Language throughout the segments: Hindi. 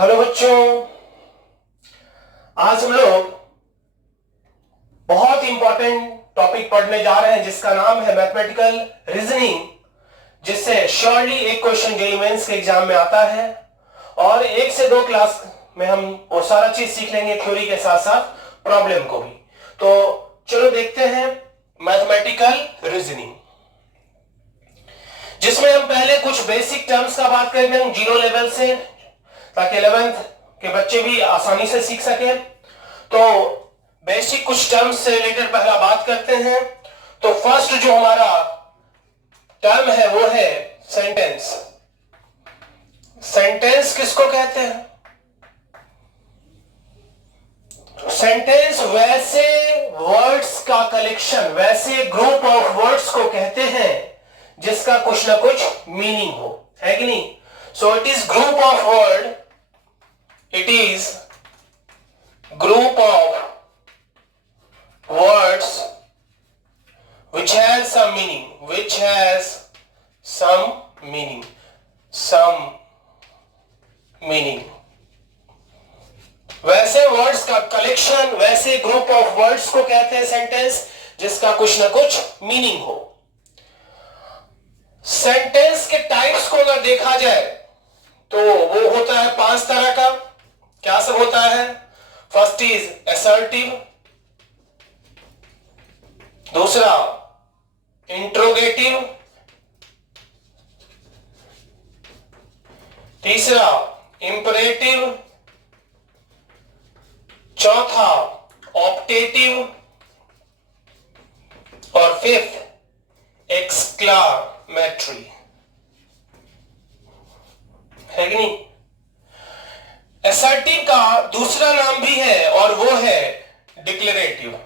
हेलो बच्चों, आज हम लोग बहुत इंपॉर्टेंट टॉपिक पढ़ने जा रहे हैं जिसका नाम है मैथमेटिकल रीजनिंग, जिससे श्योरली एक क्वेश्चन जेईई मेंस के एग्जाम में आता है और 1 से 2 क्लास में हम वो सारा चीज सीख लेंगे, थ्योरी के साथ साथ प्रॉब्लम को भी। तो चलो देखते हैं मैथमेटिकल रीजनिंग, जिसमें हम पहले कुछ बेसिक टर्म्स का बात करेंगे जीरो लेवल से, ताकि 11th के बच्चे भी आसानी से सीख सके। तो बेसिक कुछ टर्म्स से रिलेटेड पहला बात करते हैं। तो फर्स्ट जो हमारा टर्म है वो है सेंटेंस। सेंटेंस किसको कहते हैं? सेंटेंस वैसे वर्ड्स का कलेक्शन, वैसे ग्रुप ऑफ वर्ड्स को कहते हैं जिसका कुछ ना कुछ मीनिंग हो, है कि नहीं? So it is group of word, it is group of words which has some meaning, which has some meaning, some meaning। वैसे वर्ड्स का कलेक्शन, वैसे ग्रुप ऑफ वर्ड्स को कहते हैं सेंटेंस जिसका कुछ ना कुछ मीनिंग हो। सेंटेंस के टाइप्स को अगर देखा जाए तो वो होता है 5 तरह का। क्या सब होता है? फर्स्ट इज असर्टिव, दूसरा इंट्रोगेटिव, तीसरा इंपरेटिव, चौथा ऑप्टेटिव और फिफ्थ एक्सक्लामेटरी, है कि नहीं? असर्टिव का दूसरा नाम भी है और वो है डिक्लेरेटिव।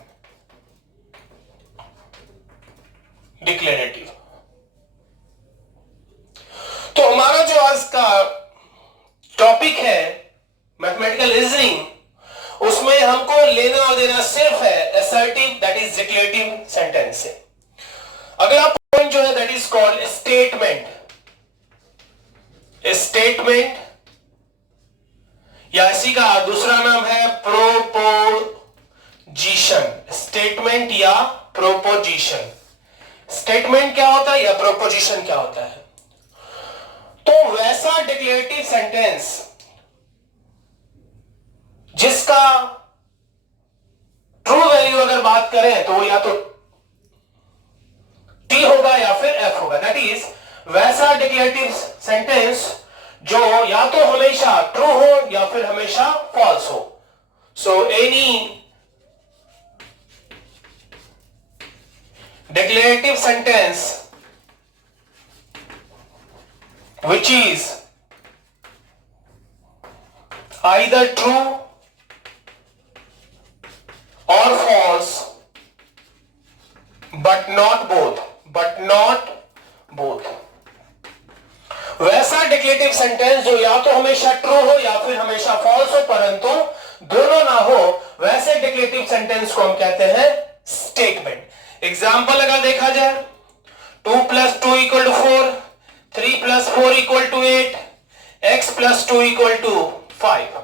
डिक्लेरेटिव। तो हमारा जो आज का टॉपिक है मैथमेटिकल रीजनिंग, उसमें हमको लेना और देना सिर्फ है assertive, that is declarative sentence से। अगला पॉइंट जो है that is called statement. Statement या इसी का दूसरा नाम है प्रोपोजिशन। स्टेटमेंट या प्रोपोजिशन। स्टेटमेंट क्या होता है या प्रोपोजिशन क्या होता है? तो वैसा डिक्लेरेटिव सेंटेंस जिसका ट्रू वैल्यू अगर बात करें तो वो या तो टी होगा या फिर एफ होगा। दैट इज वैसा डिक्लेरेटिव सेंटेंस जो या तो हमेशा ट्रू हो या फिर हमेशा फॉल्स हो। So any declarative sentence which is either true or false but not both, वैसा डिक्लेरेटिव सेंटेंस जो या तो हमेशा ट्रू हो या फिर हमेशा फॉल्स हो परंतु दोनों ना हो, वैसे डिक्लेरेटिव सेंटेंस को हम कहते हैं स्टेटमेंट। एग्जांपल अगर देखा जाए 2 + 2 = 4, 3 + 4 = 8, x + 2 = 5।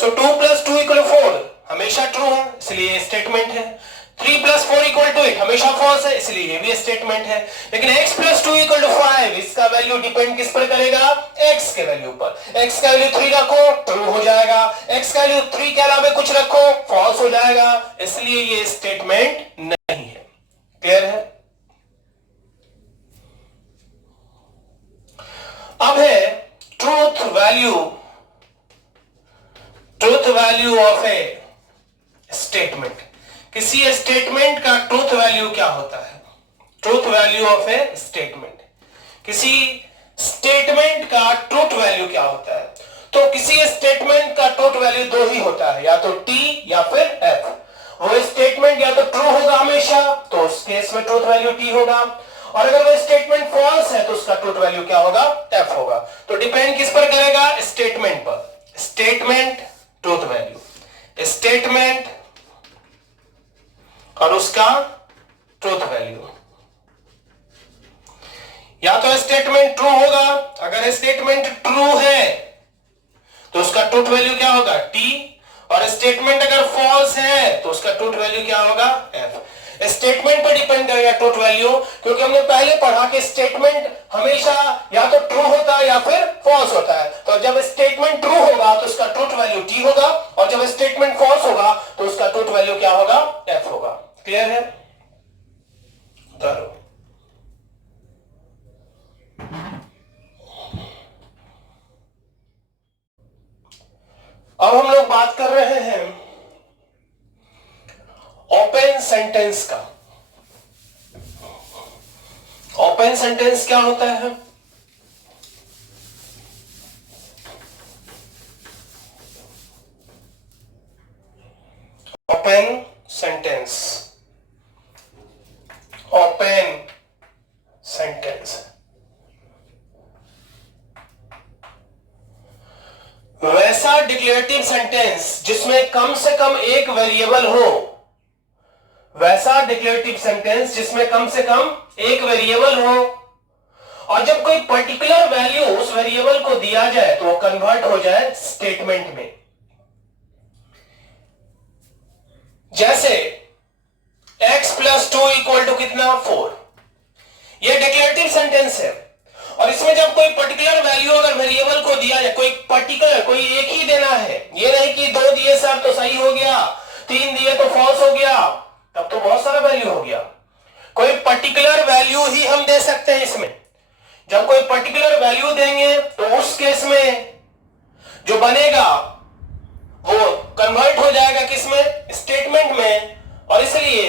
सो 2 + 2 = 4 हमेशा ट्रू है इसलिए स्टेटमेंट है। 3 + 4 = 8 हमेशा फॉल्स है इसलिए ये भी स्टेटमेंट है। लेकिन x + 2 = 5, इसका वैल्यू डिपेंड किस पर करेगा? x के वैल्यू पर। x का वैल्यू 3 रखो ट्रू हो जाएगा, x का वैल्यू 3 के अलावा कुछ रखो फॉल्स हो जाएगा, इसलिए ये स्टेटमेंट नहीं है। क्लियर है? अब है truth value of A statement. किसी स्टेटमेंट का ट्रूथ वैल्यू क्या होता है? Truth value of A statement. किसी स्टेटमेंट का ट्रूथ वैल्यू क्या होता है? तो किसी स्टेटमेंट का ट्रूथ वैल्यू 2 ही होता है, या तो टी या फिर एफ। वो स्टेटमेंट या तो ट्रू होगा हमेशा तो उस केस में ट्रूथ वैल्यू टी होगा, और अगर वो स्टेटमेंट फॉल्स है तो उसका ट्रूथ वैल्यू क्या होगा? एफ होगा। तो डिपेंड किस पर करेगा? स्टेटमेंट पर। स्टेटमेंट ट्रूथ वैल्यू, स्टेटमेंट और उसका ट्रूथ वैल्यू। या तो स्टेटमेंट ट्रू होगा, अगर स्टेटमेंट ट्रू है तो उसका ट्रूथ वैल्यू क्या होगा टी, और स्टेटमेंट अगर फॉल्स है तो उसका ट्रूथ वैल्यू क्या होगा एफ। स्टेटमेंट पर डिपेंड करेगा ट्रूथ वैल्यू, क्योंकि हमने पहले पढ़ा कि स्टेटमेंट हमेशा या तो ट्रू होता है या फिर फॉल्स होता है। तो जब स्टेटमेंट ट्रू होगा तो उसका ट्रूथ वैल्यू टी होगा, और जब स्टेटमेंट फॉल्स होगा तो उसका ट्रूथ वैल्यू क्या होगा एफ होगा। क्लियर है? करो। अब हम लोग बात कर रहे हैं ओपन सेंटेंस का। ओपन सेंटेंस क्या होता है? ओपन सेंटेंस, ओपन सेंटेंस वैसा डिक्लेरेटिव सेंटेंस जिसमें कम से कम एक वेरिएबल हो, वैसा डिक्लेरेटिव सेंटेंस जिसमें कम से कम एक वेरिएबल हो, और जब कोई पर्टिकुलर वैल्यू उस वेरिएबल को दिया जाए तो वो कन्वर्ट हो जाए स्टेटमेंट में। जैसे x प्लस 2 इक्वल टू कितना 4, ये डिक्लेरेटिव सेंटेंस है, और इसमें जब कोई पर्टिकुलर वैल्यू अगर वेरिएबल को दिया जाए, कोई पर्टिकुलर कोई एक ही देना है, ये नहीं कि 2 दिए सर तो सही हो गया, 3 दिए तो फॉल्स हो गया, तब तो बहुत सारा वैल्यू हो गया। कोई पर्टिकुलर वैल्यू ही हम दे सकते हैं इसमें। जब कोई पर्टिकुलर वैल्यू देंगे तो उस केस में जो बनेगा वो कन्वर्ट हो जाएगा किसमें स्टेटमेंट में, और इसलिए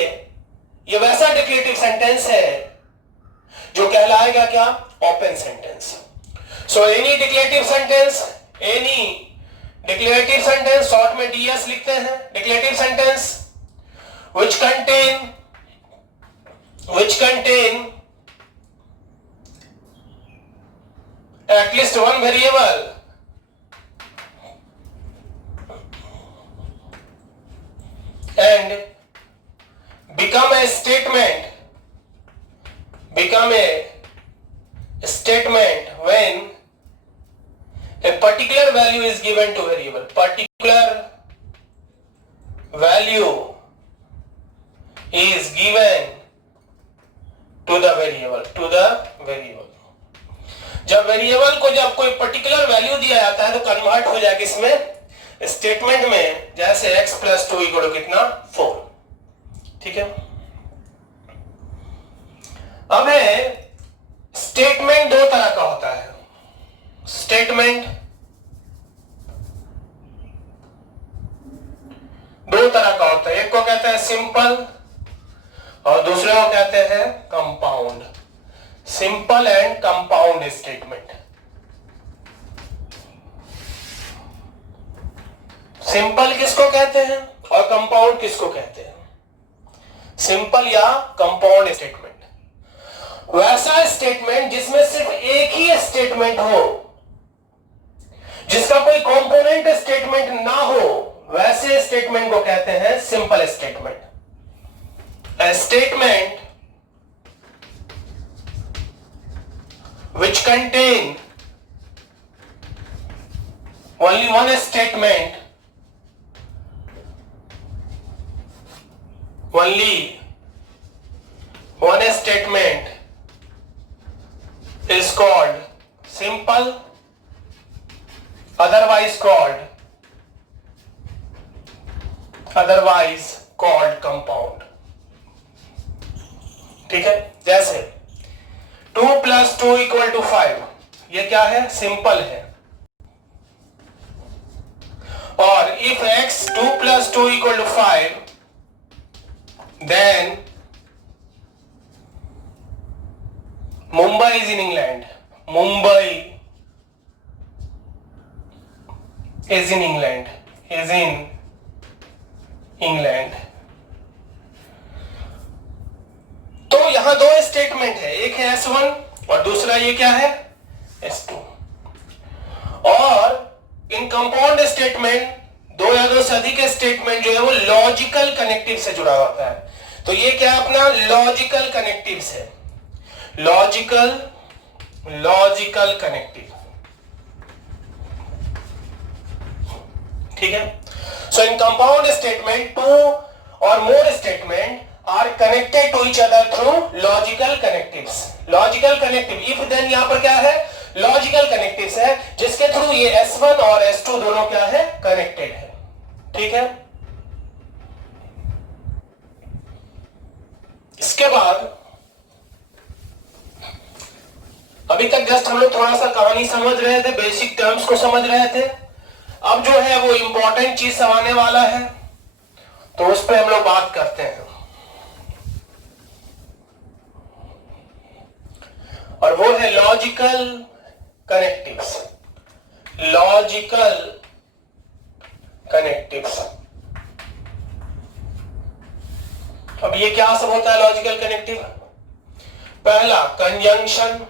ये वैसा डिक्लेरेटिव सेंटेंस है जो कहलाएगा क्या open sentence. So any declarative sentence, any declarative sentence, short में डीएस लिखते हैं, declarative sentence which contain at least one variable and become a statement when a particular value is given to variable, particular value is given to the variable, जब वेरिएबल को जब कोई पर्टिकुलर वैल्यू दिया जाता है तो कन्वर्ट हो जाएगा इसमें स्टेटमेंट में, जैसे x प्लस 2 इक्वल टू कितना 4। ठीक है? अब है स्टेटमेंट दो तरह का होता है। स्टेटमेंट दो तरह का होता है, एक को कहते हैं सिंपल और दूसरे को कहते हैं compound. Simple and compound statement. Simple किसको कहते हैं और कंपाउंड किसको कहते हैं? सिंपल या कंपाउंड स्टेटमेंट वैसा स्टेटमेंट जिसमें सिर्फ एक ही स्टेटमेंट हो, जिसका कोई कंपोनेंट स्टेटमेंट ना हो, वैसे स्टेटमेंट को कहते हैं simple statement. A statement which contain only one statement, is called simple, otherwise called compound। ठीक है? जैसे 2 प्लस 2 इक्वल टू 5, ये क्या है? सिंपल है। और if x 2 plus 2 equal to 5 then Mumbai is in England, Mumbai is in England. तो यहां दो स्टेटमेंट है, एक है S1 और दूसरा ये क्या है S2। और इन कंपाउंड स्टेटमेंट दो या दो से अधिक स्टेटमेंट जो है वो लॉजिकल कनेक्टिव से जुड़ा होता है। तो ये क्या अपना लॉजिकल कनेक्टिव से, लॉजिकल कनेक्टिव। ठीक है। So in compound statement two और more statement are connected to each other through logical connectives. Logical connective if then यहां पर क्या है, लॉजिकल कनेक्टिव्स है जिसके थ्रू ये S1 और S2 दोनों क्या है, कनेक्टेड है। ठीक है। इसके बाद अभी तक जस्ट हम लोग थोड़ा सा कहानी समझ रहे थे, बेसिक टर्म्स को समझ रहे थे। अब जो है वो इंपॉर्टेंट चीज सब आने वाला है, तो उस पर हम लोग बात करते हैं। और वो है लॉजिकल कनेक्टिव्स। Logical connectives. अब ये क्या सब होता है लॉजिकल कनेक्टिव? पहला कंजंक्शन,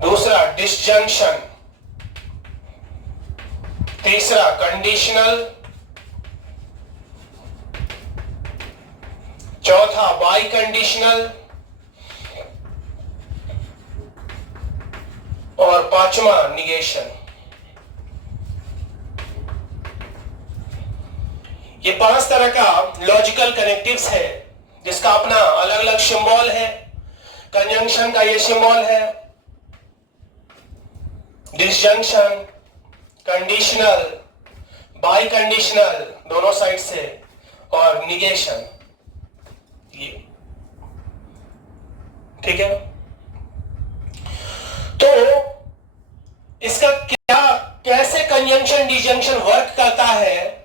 दूसरा डिसजंक्शन, तीसरा कंडीशनल, चौथा बाई कंडीशनल और पांचवा निगेशन। ये 5 तरह का लॉजिकल कनेक्टिव्स है जिसका अपना अलग अलग सिंबल है। कंजंक्शन का ये सिंबल है, डिसजंक्शन, कंडीशनल, बाई कंडीशनल दोनों साइड से, और निगेशन ये। ठीक है। तो इसका क्या, कैसे कंजंक्शन डिसजंक्शन वर्क करता है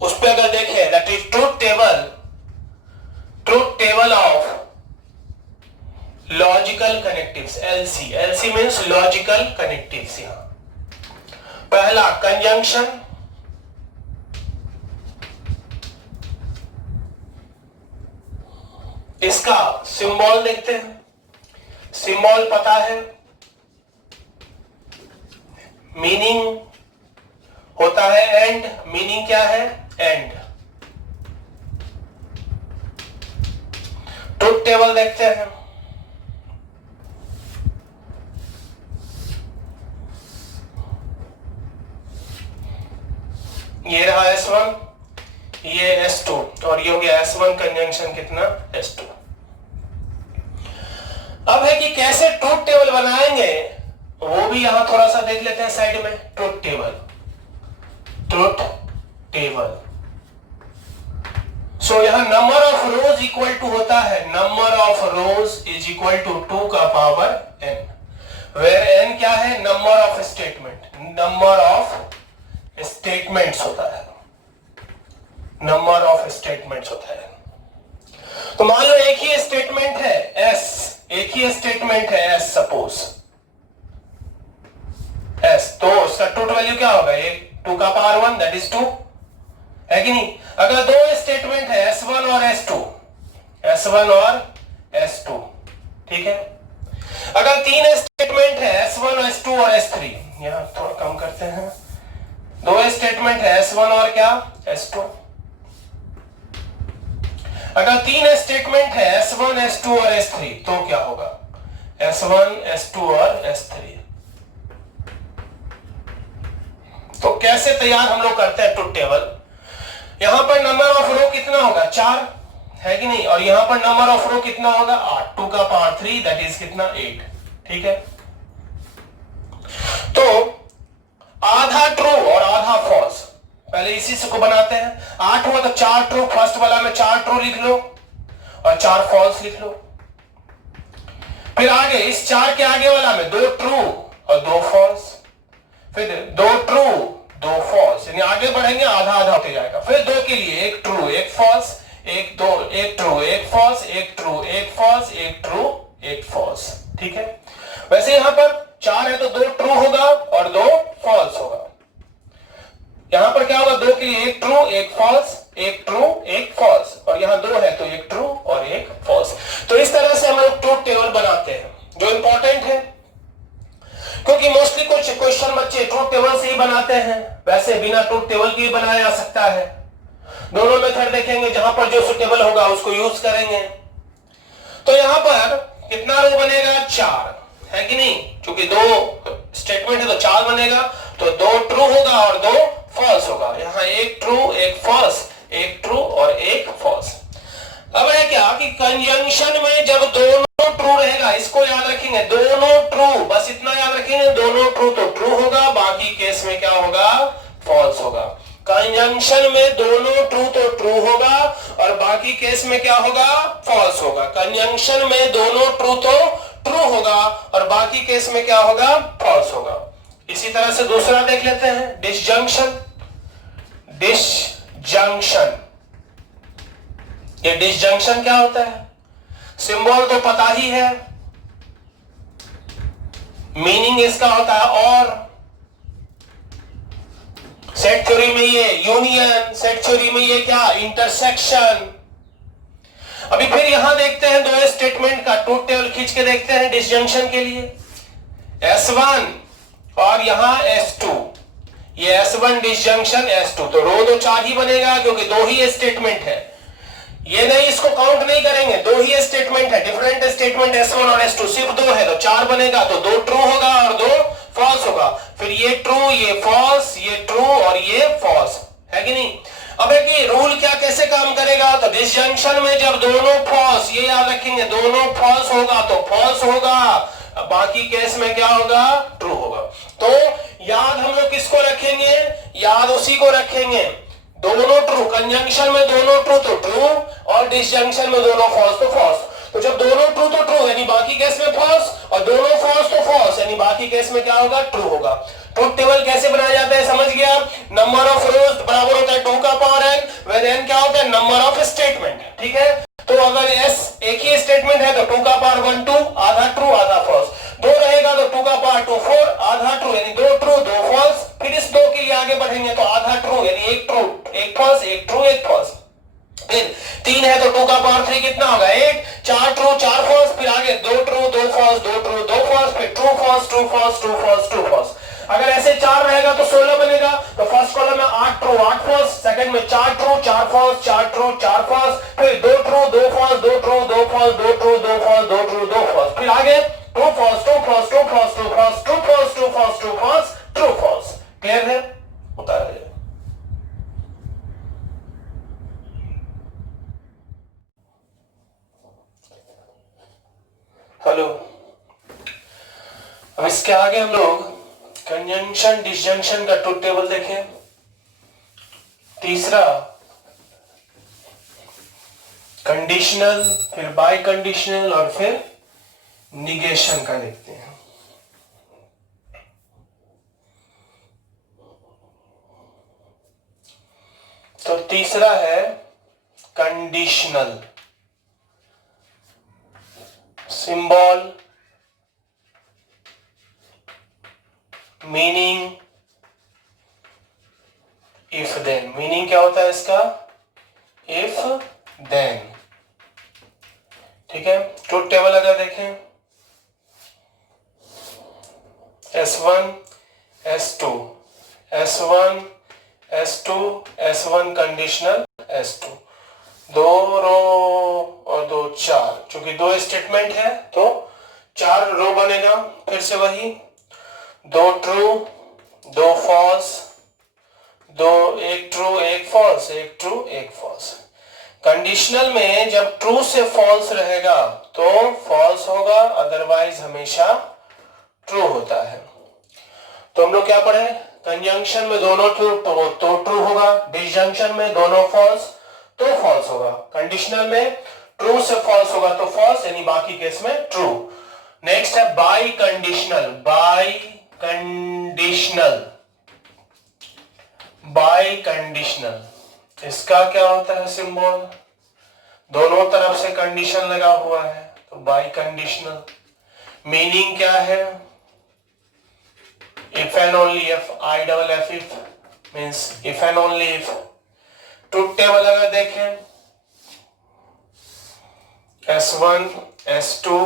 उस पर अगर देखें, that is truth table of logical connectives, LC। LC means logical connectives. यहां पहला कंजंक्शन, इसका सिंबल देखते हैं। सिंबल पता है, मीनिंग होता है एंड। मीनिंग क्या है, एंड। ट्रूथ टेबल देखते हैं। ये रहा S1, ये S2 और ये हो गया S1 कंजंक्शन कितना, S2। अब है कि कैसे ट्रूथ टेबल बनाएंगे वो भी यहां थोड़ा सा देख लेते हैं साइड में। Truth table. सो यहां number of rows equal to होता है, number of rows is equal to 2 का पावर n, वेयर n क्या है, number of statement. Number of statements होता है, नंबर ऑफ स्टेटमेंट्स होता है। तो मान लो एक ही स्टेटमेंट है S, एक ही स्टेटमेंट है S, सपोज S, तो उसका ट्रूथ वैल्यू क्या होगा, एक 2 का पावर 1 दैट इज 2, है कि नहीं। अगर दो स्टेटमेंट है S1 और S2, S1 और S2, ठीक है। अगर 3 स्टेटमेंट है S1 S2 और S3, यहां थोड़ा कम करते हैं। 2 स्टेटमेंट है S1 और क्या, S2। अगर 3 स्टेटमेंट है S1 S2 और S3, तो क्या होगा, S1 S2 और S3। तो कैसे तैयार हम लोग करते हैं ट्रूथ टेबल। यहां पर नंबर ऑफ रो कितना होगा, 4, है कि नहीं। और यहां पर नंबर ऑफ रो कितना होगा, 8, 2 का पावर 3 दैट इज कितना, 8। ठीक है। तो आधा ट्रू और आधा फॉल्स, पहले इसी से को बनाते हैं। 8 हुआ तो 4 ट्रू, फर्स्ट वाला में 4 ट्रू लिख लो और 4 फॉल्स लिख लो। फिर आगे इस 4 के आगे वाला में 2 ट्रू और 2 फॉल्स, फिर 2 ट्रू 2 फॉल्स, यानी आगे बढ़ेंगे आधा आधा होते जाएगा। फिर 2 के लिए 1 true 1 false, 1 true 1 false, 1 true 1 false, 1 true 1 false. ठीक है। वैसे यहां पर 4 है तो 2 ट्रू होगा और 2 फॉल्स होगा। यहां पर क्या होगा, 2 के लिए 1 ट्रू 1 फॉल्स, 1 ट्रू 1 फॉल्स, और यहां 2 है तो 1 ट्रू और 1 फॉल्स। तो इस तरह से हम लोग ट्रूथ टेबल बनाते हैं, जो इंपॉर्टेंट है, क्योंकि मोस्टली कुछ क्वेश्चन बच्चे ट्रूथ टेबल से ही बनाते हैं। वैसे बिना ट्रूथ टेबल के भी बनाया जा सकता है। दोनों मेथड देखेंगे, जहां पर जो सुटेबल होगा उसको यूज करेंगे। तो यहां पर कितना रो बनेगा, 4, है कि नहीं? क्योंकि दो स्टेटमेंट है तो 4 बनेगा, तो 2 ट्रू होगा और 2 फॉल्स होगा। यहाँ एक ट्रू एक फॉल्स, एक ट्रू और एक फॉल्स। अब है क्या कि कंजंक्शन में जब दोनों ट्रू रहेगा, इसको याद रखेंगे, दोनों ट्रू, बस इतना याद रखेंगे, दोनों ट्रू तो ट्रू होगा, बाकी केस में क्या होगा? फॉल्स होगा। कंजंक्शन में दोनों ट्रू तो ट्रू होगा और बाकी केस में क्या होगा? फॉल्स होगा। कंजंक्शन में दोनों ट्रू तो ट्रू होगा और बाकी केस में क्या होगा? फॉल्स होगा। इसी तरह से दूसरा देख लेते हैं, डिसजंक्शन। डिसजंक्शन, ये डिसजंक्शन क्या होता है? सिंबल तो पता ही है, मीनिंग इसका होता है और। सेट थ्योरी में ये यूनियन, सेट थ्योरी में ये क्या? इंटरसेक्शन। अभी फिर यहां देखते हैं दो स्टेटमेंट का ट्रूथ टेबल खींच के देखते हैं डिसजंक्शन के लिए। S1 और यहां S2, ये S1 डिसजंक्शन S2, तो रो तो 4 ही बनेगा क्योंकि 2 ही स्टेटमेंट है। ये नहीं, इसको काउंट नहीं करेंगे, 2 ही स्टेटमेंट है, डिफरेंट स्टेटमेंट S1 और S2, सिर्फ 2 है तो 4 बनेगा, तो 2 ट्रू होगा और 2 फॉल्स होगा। फिर ये ट्रू, ये फॉल्स, ये ट्रू और ये फॉल्स, है कि नहीं? अब है कि रूल क्या कैसे काम करेगा? तो डिसजंक्शन में जब दोनों फॉल्स, ये याद रखेंगे, दोनों फॉल्स होगा तो फॉल्स होगा, बाकी केस में क्या होगा? ट्रू होगा। तो याद हम लोग किसको रखेंगे? याद उसी को रखेंगे, दोनों ट्रू, कंजंक्शन में दोनों ट्रू तो ट्रू और डिसजंक्शन में दोनों फॉल्स तो फॉल्स। तो जब दोनों ट्रू तो ट्रू यानी बाकी केस में फॉल्स और दोनों फॉल्स तो फॉल्स यानी बाकी केस में क्या होगा? ट्रू होगा। ट्रूथ टेबल कैसे बनाया जाता है समझ गया? नंबर ऑफ रोज बराबर होता है 2 का पावर n, वेयर n क्या होता है? नंबर ऑफ स्टेटमेंट, ठीक है? तो अगर s एक ही स्टेटमेंट है तो 2 का पावर 1 2, आधा ट्रू आधा फॉल्स। 2 रहेगा तो 2 का पावर 2 4, आधा ट्रू यानी 2 ट्रू 2 फॉल्स। फिर इस 2 के लिए आगे बढ़ेंगे तो आधा ट्रू यानी 1 ट्रू 1 फॉल्स, 1 ट्रू 1 फॉल्स। फिर 3 है तो 2 का पावर 3 कितना होगा? 8, 4 ट्रू 4 फॉल्स, फिर आगे 2 ट्रू 2 फॉल्स, 2 ट्रू 2 फॉल्स, फिर true false true false true false true false. अगर ऐसे 4 रहेगा तो 16 बनेगा, तो फर्स्ट कॉलम में 8 ट्रू 8 फॉल्स, सेकंड में 4 ट्रू 4 फॉल्स 4 ट्रू 4 फॉल्स, फिर 2 true 2 false 2 true 2 false 2 true 2 false 2 true 2 false, फिर आगे true false true false true false true false true false true false true false true false. Clear है? बता रहे हेलो। अब इसके आगे हम लोग कंजंक्शन डिसजंक्शन का ट्रूथ टेबल देखें। तीसरा कंडीशनल, फिर बाय कंडीशनल और फिर निगेशन का देखते हैं। तो तीसरा है conditional. Symbol, meaning, if then. Meaning क्या होता है इसका? इफ देन, ठीक है? ट्रूथ टेबल अगर देखें, S1 S2 S1 S2 S1 conditional S2, 2 रो और 2 4, क्योंकि 2 स्टेटमेंट है तो 4 रो बनेगा। फिर से वही 2 true 2 false, 1 true 1 false, 1 true 1 false. Conditional में जब ट्रू से फॉल्स रहेगा तो फॉल्स होगा, अदरवाइज हमेशा ट्रू होता है। तो हम लोग क्या पढ़े? कंजंक्शन में दोनों ट्रू तो ट्रू होगा, डिसजंक्शन में दोनों फॉल्स तो फॉल्स होगा, कंडीशनल में ट्रू से फॉल्स होगा तो फॉल्स यानी बाकी केस में ट्रू। नेक्स्ट है bye conditional. Bye conditional, bye conditional, इसका क्या होता है सिंबल? दोनों तरफ से कंडीशन लगा हुआ है तो बाय कंडीशनल। मीनिंग क्या है? If and only if, I double F if means if and only if. Truth table अगर देखें, S1 S2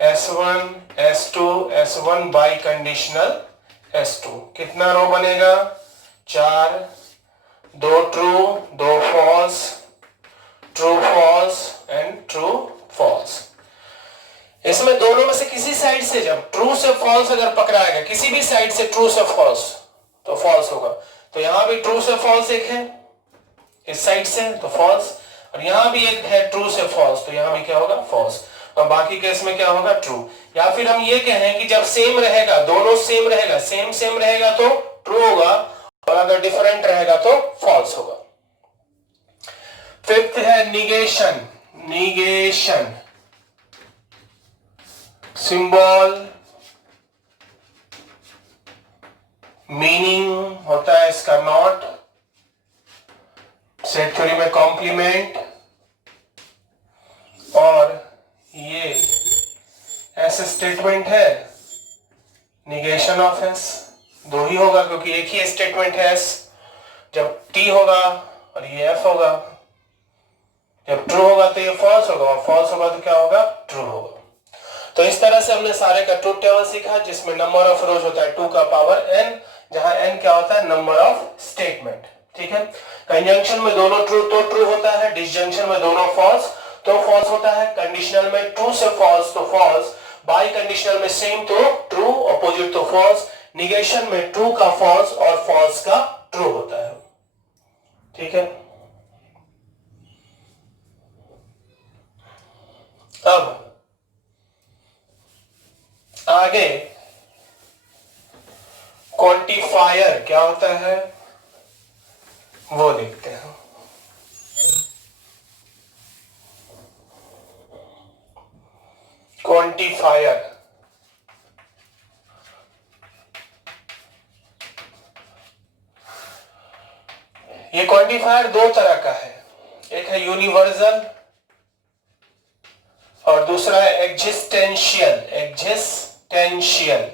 S1 S2 S1 bye conditional S2, कितना रो बनेगा? 4, 2 true 2 false, true false and true false. इसमें दोनों में से किसी साइड से जब ट्रू से फॉल्स अगर पकड़ाएगा, किसी भी साइड से ट्रू से फॉल्स, तो फॉल्स होगा। तो यहां भी ट्रू से फॉल्स एक है इस साइड से, तो फॉल्स, और यहां भी एक है ट्रू से फॉल्स, तो यहां भी क्या होगा, फॉल्स। और बाकी केस में क्या होगा, ट्रू। या फिर हम ये कहें कि जब सेम रहेगा, दोनों सेम रहेगा, सेम रहेगा तो ट्रू होगा, और अगर डिफरेंट रहेगा तो फॉल्स होगा। फिफ्थ है निगेशन। निगेशन सिंबल मीनिंग होता है इसका नॉट, सेट थ्योरी में कॉम्प्लीमेंट, और ये ऐसे स्टेटमेंट है निगेशन ऑफ एस। दो ही होगा क्योंकि एक ही स्टेटमेंट है एस। जब टी होगा और ये एफ होगा, जब ट्रू होगा तो ये फॉल्स होगा, और फॉल्स होगा तो क्या होगा, ट्रू होगा। तो इस तरह से हमने सारे का ट्रूथ टेबल सीखा, जिसमें नंबर ऑफ रोज होता है 2 का पावर n, जहां n क्या होता है, नंबर ऑफ स्टेटमेंट। ठीक है। कंजंक्शन में दोनों ट्रू तो ट्रू होता है, डिसजंक्शन में दोनों फॉल्स तो फॉल्स होता है, कंडीशनल में ट्रू से फॉल्स तो फॉल्स, बाई कंडीशनल में सेम तो ट्रू, अपोजिट तो फॉल्स, निगेशन में ट्रू का फॉल्स और फॉल्स का ट्रू होता है। ठीक है। अब आगे क्वांटिफायर क्या होता है वो देखते हैं। क्वांटिफायर ये क्वांटिफायर दो तरह का है, एक है यूनिवर्सल और दूसरा है एग्जिस्टेंशियल। एग्जिस्टेंशियल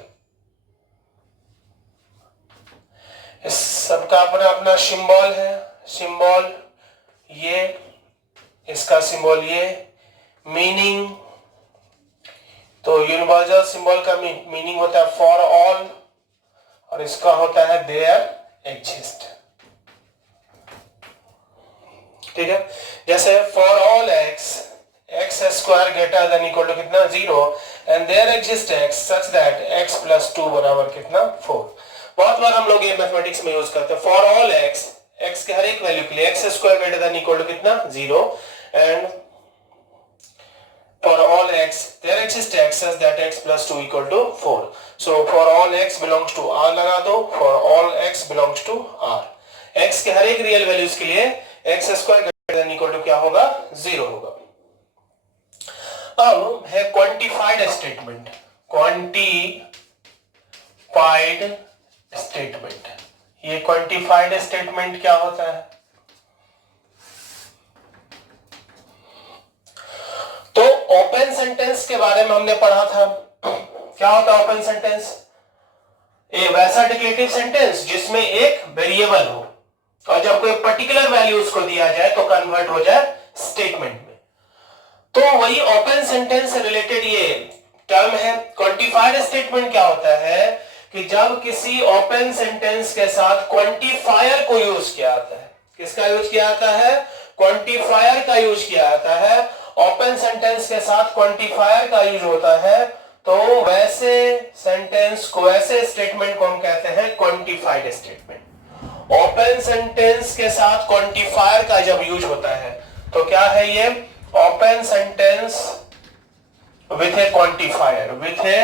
इस सबका अपना अपना सिंबल है। सिंबल ये, इसका सिंबल ये। मीनिंग तो यूनिवर्सल सिंबल का मीनिंग होता है फॉर ऑल, और इसका होता है देयर एग्जिस्ट। ठीक है। जैसे for all x square greater than equal to कितना, 0, and there exist x such that x plus 2 बराबर कितना, 4। बहुत बार हम लोग ये मैथमेटिक्स में यूज करते हैं। फॉर ऑल एक्स के हर एक वैल्यू के लिए x square greater than equal to कितना, 0, and for all x there exists x such that x plus 2 equal to 4. So for all x belongs to R लगा दो, for all x belongs to R। x के हर एक रियल वैल्यूज के लिए x square greater than equal to क्या होगा, 0 होगा। अब है क्वांटिफाइड स्टेटमेंट। क्वांटिफाइड स्टेटमेंट, ये क्वांटिफाइड स्टेटमेंट क्या होता है, तो ओपन सेंटेंस के बारे में हमने पढ़ा था। क्या होता है ओपन सेंटेंस, ये वैसा डिक्लेरेटिव सेंटेंस जिसमें एक वेरिएबल हो और जब कोई पर्टिकुलर वैल्यू उसको दिया जाए तो कन्वर्ट हो जाए स्टेटमेंट में। तो वही ओपन सेंटेंस से रिलेटेड ये टर्म है। क्वांटिफाइड स्टेटमेंट क्या होता है कि जब किसी ओपन सेंटेंस के साथ क्वांटिफायर को यूज किया जाता है। किसका यूज किया जाता है, क्वांटिफायर का यूज किया जाता है। ओपन सेंटेंस के साथ क्वांटिफायर का यूज होता है, तो वैसे सेंटेंस को, वैसे स्टेटमेंट को हम कहते हैं क्वांटिफाइड स्टेटमेंट। ओपन सेंटेंस के साथ क्वांटिफायर का जब यूज होता है तो क्या है ये, open sentence with A quantifier, with A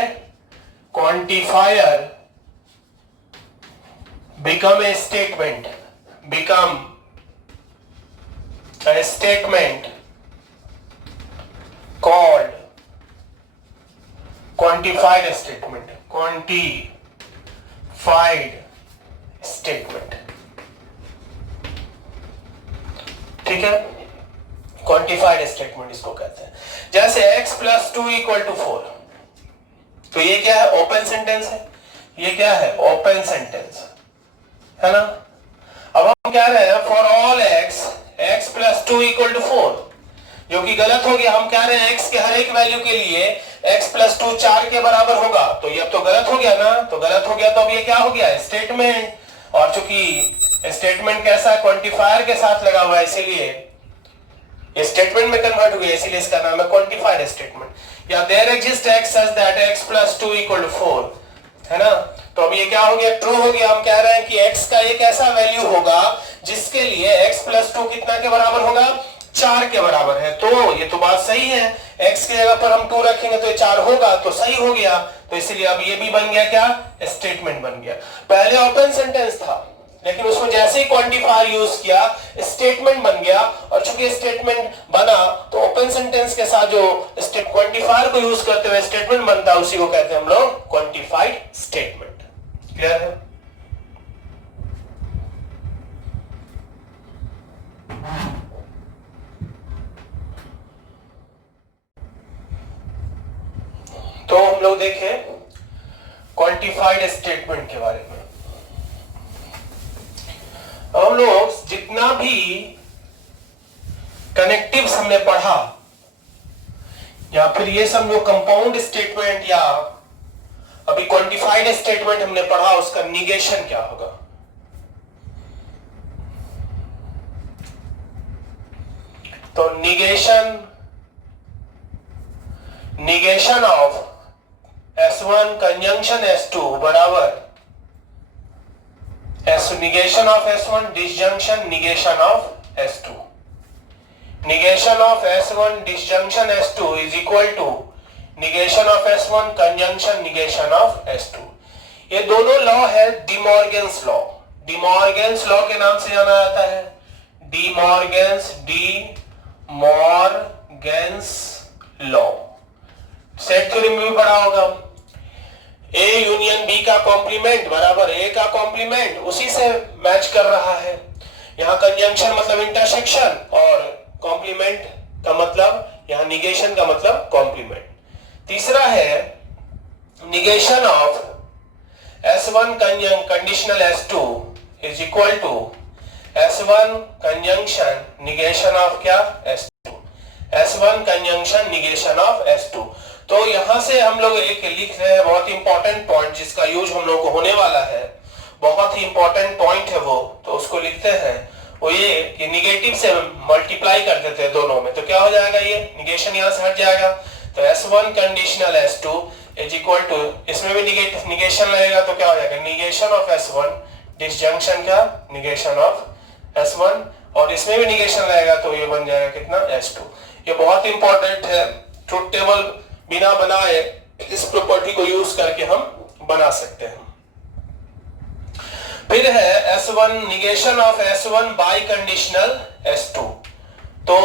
quantifier become a statement, become a statement called quantified statement, quantified statement। ठीक है, क्वांटिफाइड स्टेटमेंट इसको कहते हैं। जैसे x प्लस 2 इक्वल टू 4, तो ये क्या है, ओपन सेंटेंस है। ये क्या है, ओपन सेंटेंस है ना। अब हम कह रहे हैं for all x plus 2 equal to 4, जो कि गलत हो गया। हम कह रहे हैं x के हर एक वैल्यू के लिए x प्लस 2 4 के बराबर होगा, तो ये अब तो गलत हो गया ना। तो गलत हो गया तो अब ये क्या हो गया, स्टेटमेंट। और चूंकि स्टेटमेंट कैसा है, क्वांटिफायर के साथ लगा हुआ है, इसीलिए ये स्टेटमेंट में कन्वर्ट हुई है, इसीलिए इसका नाम है क्वांटिफाइड स्टेटमेंट। या there exist x such that x + 2 = 4, है ना। तो अब ये क्या हो गया, ट्रू हो गया। हम कह रहे हैं कि x का एक ऐसा वैल्यू होगा जिसके लिए x + 2 कितना के बराबर होगा, 4 के बराबर है। तो ये तो बात सही है, x की जगह पर हम 2 रखेंगे तो ये 4 होगा, तो सही हो गया। तो इसलिए अब ये भी बन गया क्या, स्टेटमेंट बन गया। पहले ओपन सेंटेंस था, लेकिन उसमें जैसे ही क्वांटिफायर यूज किया स्टेटमेंट बन गया। और चूंकि स्टेटमेंट बना तो ओपन सेंटेंस के साथ जो क्वांटिफायर को यूज करते हुए स्टेटमेंट बनता है उसी को कहते हैं हम लोग क्वांटिफाइड स्टेटमेंट। क्लियर है। तो हम लोग देखें क्वांटिफाइड स्टेटमेंट के बारे में। हम लोग जितना भी कनेक्टिव्स हमने पढ़ा या फिर ये समझो कंपाउंड स्टेटमेंट या अभी क्वांटिफाइड स्टेटमेंट हमने पढ़ा, उसका निगेशन क्या होगा। तो negation of S1 conjunction S2 बराबर negation of S1 disjunction negation of S2. Negation of S1 disjunction S2 is equal to negation of S1 conjunction negation of S2. ये दोनों लॉ है डिमॉर्गन्स लॉ। डिमॉर्गन्स लॉ के नाम से जाना जाता है, डिमॉर्गन्स लॉ। सेट थ्योरी में भी पढ़ा होगा, A यूनियन B का कॉम्प्लीमेंट बराबर A का कॉम्प्लीमेंट, उसी से मैच कर रहा है। यहाँ कंजंक्शन मतलब इंटरसेक्शन और कॉम्प्लीमेंट का मतलब, यहाँ निगेशन का मतलब कॉम्प्लीमेंट। तीसरा है negation of S1 conditional S2 is equal to S1 conjunction negation of क्या, S2। S1 conjunction negation of S2। तो यहां से हम लोग एक लिख रहे हैं बहुत इंपॉर्टेंट पॉइंट जिसका यूज हम लोग को होने वाला है, बहुत ही इंपॉर्टेंट पॉइंट है वो। तो उसको लिखते हैं, वो ये कि निगेटिव से मल्टीप्लाई कर देते हैं दोनों में, तो क्या हो जाएगा, ये निगेशन यहां से हट जाएगा। तो S1 conditional S2 is equal to, इसमें भी निगेशन लगेगा तो क्या हो जाएगा, निगेशन ऑफ S1 डिसजंक्शन का निगेशन ऑफ S1, और इसमें भी निगेशन लगेगा तो ये बन जाएगा कितना, S2। ये बहुत इंपॉर्टेंट है, ट्रुथ टेबल बिना बनाए इस प्रॉपर्टी को यूज करके हम बना सकते हैं। फिर है S1 negation of S1 bye conditional S2। तो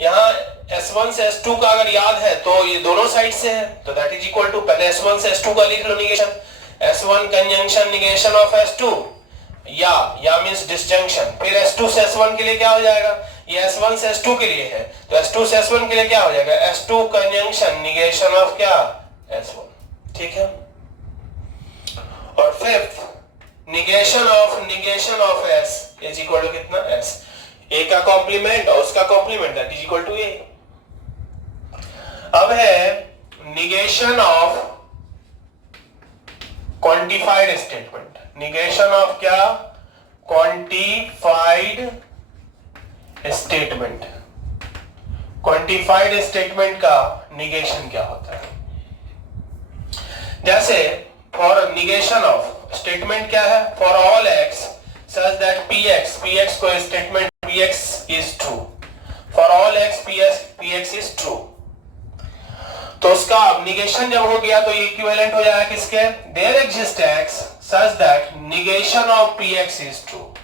यहां S1 से S2 का अगर याद है तो ये दोनों साइड से है, तो दैट इज इक्वल टू, पहले S1 से S2 का लिख लो negation, S1 conjunction negation of S2 या मींस डिसजंक्शन। फिर S2 से S1 के लिए क्या हो जाएगा, ये S1 से S2 के लिए है, तो S2 से S1 के लिए क्या हो जाएगा, S2 कंजंक्शन निगेशन ऑफ क्या, S1। ठीक है। और fifth negation of S is equal to कितना, S। A का कॉम्प्लीमेंट और उसका complement that is equal to A। अब है negation of quantified statement. Negation of क्या, क्वांटिफाइड स्टेटमेंट। क्वांटिफाइड स्टेटमेंट का निगेशन क्या होता है। जैसे फॉर निगेशन ऑफ स्टेटमेंट क्या है, for all x such that px को statement px is true, for all x px is true. तो उसका अब निगेशन जब हो गया तो ये इक्विवेलेंट हो जाएगा किसके, there exist x such that negation of px is true.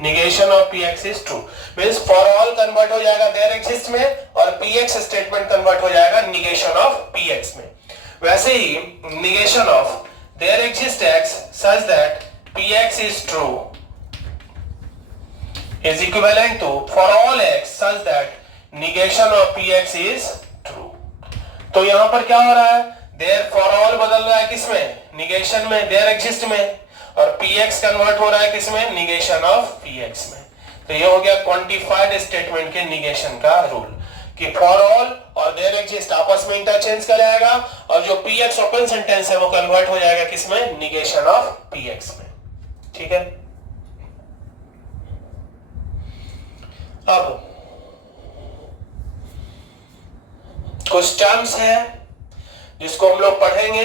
Negation of px is true means for all convert हो जाएगा देयर एग्जिस्ट में, और px स्टेटमेंट कन्वर्ट हो जाएगा निगेशन ऑफ px में। वैसे ही negation of there exist x such that px is true is equivalent to for all x such that negation of px is true. तो यहां पर क्या हो रहा है, देयर फॉर ऑल बदल रहा है किसमें, निगेशन में, देयर एग्जिस्ट में, और px कन्वर्ट हो रहा है किसमें, निगेशन ऑफ px में। तो ये हो गया क्वांटिफाइड स्टेटमेंट के निगेशन का रूल कि फॉर ऑल और देयर एग्जिस्ट आपस में इंटरचेंज कर जाएगा, और जो px ओपन सेंटेंस है वो कन्वर्ट हो जाएगा किसमें, निगेशन ऑफ px में। ठीक है। अब कुछ टर्म्स है जिसको हम लोग पढ़ेंगे।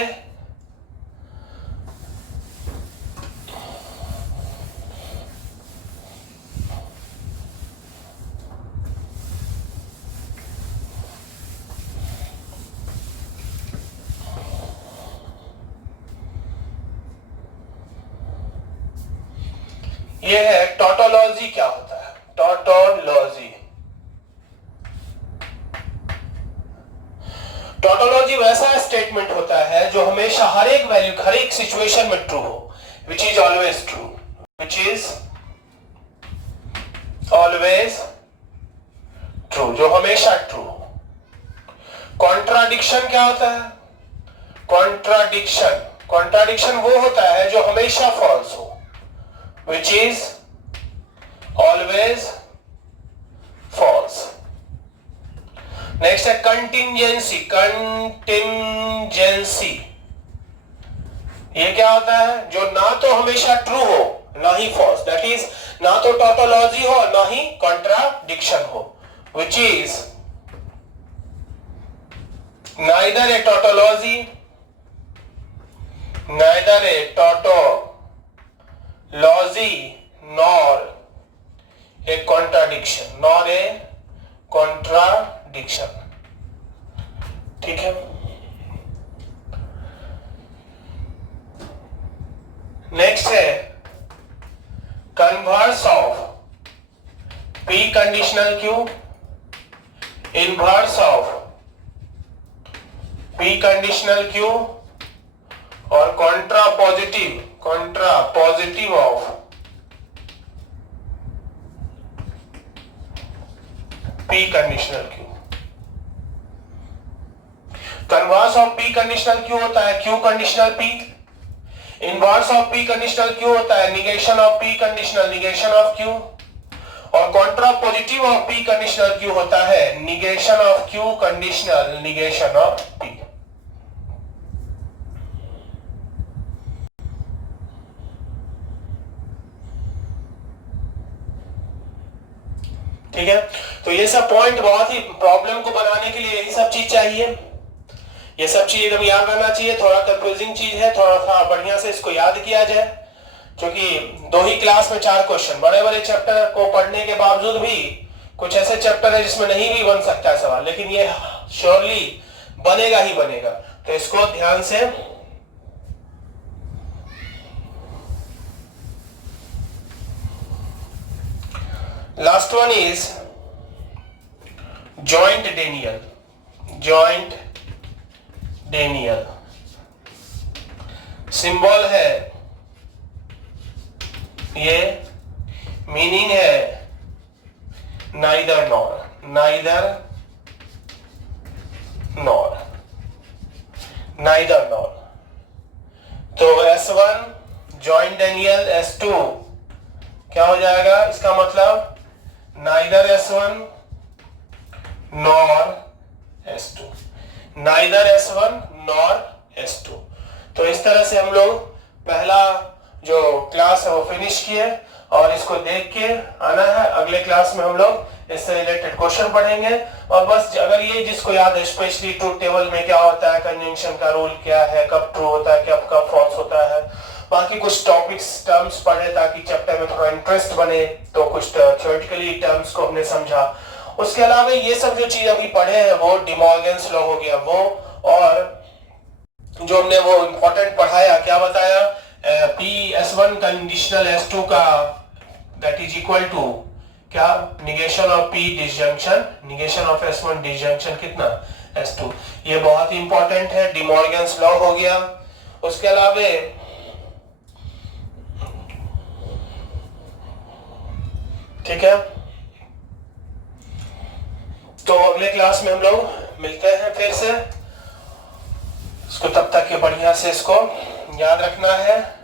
ये है टॉटोलॉजी। क्या होता है टॉटोलॉजी? टॉटोलॉजी वैसा स्टेटमेंट होता है जो हमेशा हर एक वैल्यू हर एक सिचुएशन में ट्रू हो, which is always true, which is always true, जो हमेशा ट्रू हो। कॉन्ट्राडिक्शन क्या होता है? कॉन्ट्राडिक्शन वो होता है जो हमेशा फॉल्स हो, which is always false. Next है contingency। ये क्या होता है? जो ना तो हमेशा ट्रू हो ना ही फॉल्स, दैट इज ना तो टॉटोलॉजी हो ना ही कॉन्ट्राडिक्शन हो, which is neither a tautology, neither a tautology nor a contradiction, ठीक है। नेक्स्ट है converse of P conditional Q, inverse of P conditional Q और Contra positive of P conditional Q। Converse of P conditional Q होता है Q conditional P, inverse of P conditional Q होता है negation of P conditional negation of Q, और Contra positive of P conditional Q होता है negation of Q conditional negation of P। ठीक है, तो ये सब पॉइंट बहुत ही प्रॉब्लम को बनाने के लिए यही सब चीज चाहिए। ये सब चीज एकदम याद रहना चाहिए। थोड़ा कंफ्यूजिंग चीज है, थोड़ा सा बढ़िया से इसको याद किया जाए, क्योंकि 2 ही क्लास में 4 क्वेश्चन, बड़े बड़े चैप्टर को पढ़ने के बावजूद भी कुछ ऐसे चैप्टर है जिसमें नहीं भी बन सकता है सवाल, लेकिन ये श्योरली बनेगा ही बनेगा। तो इसको ध्यान से last one is joint Daniel. Symbol है ये, मीनिंग है नाइदर नॉर। तो S1 जॉइंट डेनियल, S2 क्या हो जाएगा? इसका मतलब neither S1 nor S2, neither S1 nor S2। तो इस तरह से हम लोग पहला जो क्लास है वो फिनिश किए, और इसको देख के आना है। अगले क्लास में हम लोग इससे रिलेटेड क्वेश्चन पढ़ेंगे। और बस अगर ये जिसको याद है, स्पेशली ट्रूथ टेबल में क्या होता है, कंजंक्शन का रूल क्या है, कब ट्रू होता है, कब फॉल्स होता है, बाकी कुछ टॉपिक्स टर्म्स पढ़े ताकि चैप्टर में थोड़ा इंटरेस्ट बने। तो कुछ थ्योरेटिकली टर्म्स को हमने समझा। उसके अलावा ये सब जो चीज अभी पढ़े हैं वो डिमॉर्गन्स लॉ हो गया वो, और जो हमने वो इंपॉर्टेंट पढ़ाया, क्या बताया, PS1 कंडीशनल S2 का दैट इज इक्वल टू क्या, negation of P disjunction, negation of S1 disjunction कितना, S2। ये बहुत ही इंपॉर्टेंट है। डिमॉर्गन्स लॉ हो गया। उसके अलावा ठीक है, तो अगले क्लास में हम लोग मिलते हैं फिर से। इसको तब तक के बढ़िया से इसको याद रखना है।